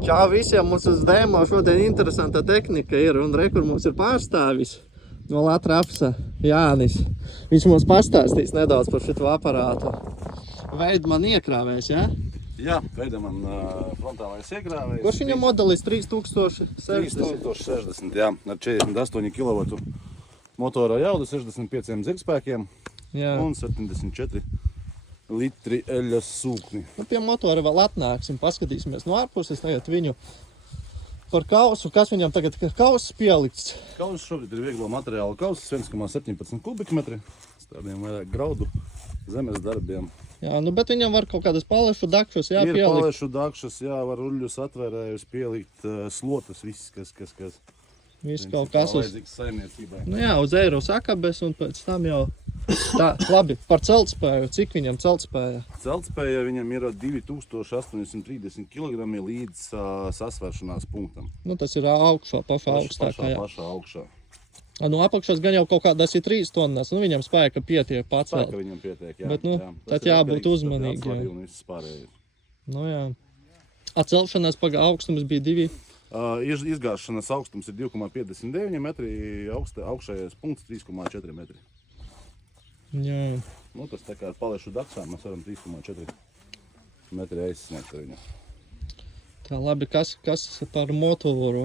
Čau visiem, mums uz demo šodien interesanta tehnika ir, un kur mums ir pārstāvis no Latvijas Jānis. Viņš mums pastāstīs nedaudz par šito aparātu. Veidman iekrāvējs, ja? Jā, Veidman frontālais iekrāvējs. Kurš viņam modelis 3060? 3060, jā, ar 48 kW motora jaudu, 65 zirgspēkiem un 74 litri eļas sūkni. Nu, pie motora vēl atnāksim, paskatīsimies no ārpuses, tagad viņu par kausu. Kas viņam tagad kauss pielikts? Kauss šobrīd ir vieglo materiālu kauss, 1,17 kubikmetri, stādiem vairāk graudu zemes darbiem. Jā, nu, bet viņam var kaut kādas palešu dakšas, jā, pielikt. Ir palešu dakšas, jā, var ruļļus atvērējus pielikt, slotas, viss, kas Viss kaut kas uz... vajadzīgs saimniecībai. Nu jā, uz eiro sakabes un pēc tam jau... Tā, labi, par celtspēju. Cik viņam celtspēja? Celtspēja viņam ir 2830 kg līdz sasvēršanās punktam. Nu, tas ir augšā, pašā augstākā. Pašā augšā. Nu, apakšās gan jau kaut kādas ir 3 tonnas. Nu, viņam spēka pietiek pats vēl. Spēka viņam pietiek, jā. Bet, nu, jā. tad jābūt uzmanīgi. Nu, jā. Atcelšanās paga augstums bija 2. Izgāšanas augstums ir 2,59 metri, augšējais punkts 3,4 metri. Jā. Nu, tas tā kā ar palešu daksām mēs varam 3,4 metri aizsniegt ar viņu. Tā labi, kas par motoru?